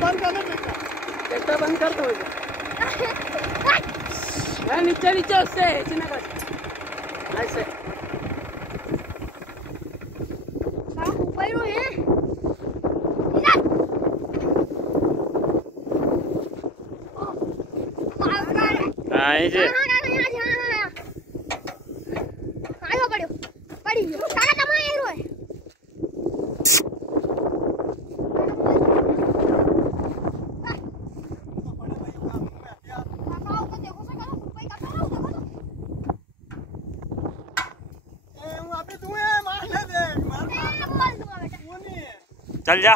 बंद कर दे ट्रैक्टर बंद कर दो नीचे नीचे उससे ऐसे ऊपर है आई जे आयो पड़ो पड़ी सारा तमाय रो है चल जा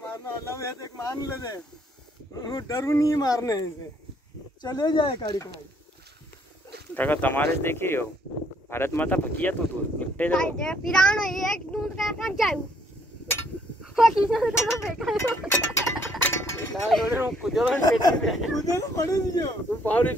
मारना अल्लाह है देख मान ले दे डरू नहीं मारने से चले जाए गाड़ी को काका तुम्हारे देखिए हो भारत माता भगिया तो तू निपटे दो पिरानो एक दूध का काट जाऊ होती से तो बेकार ना जोड़े कुछ जलन पेटी में कुछ पड़े नहीं जो तू पावर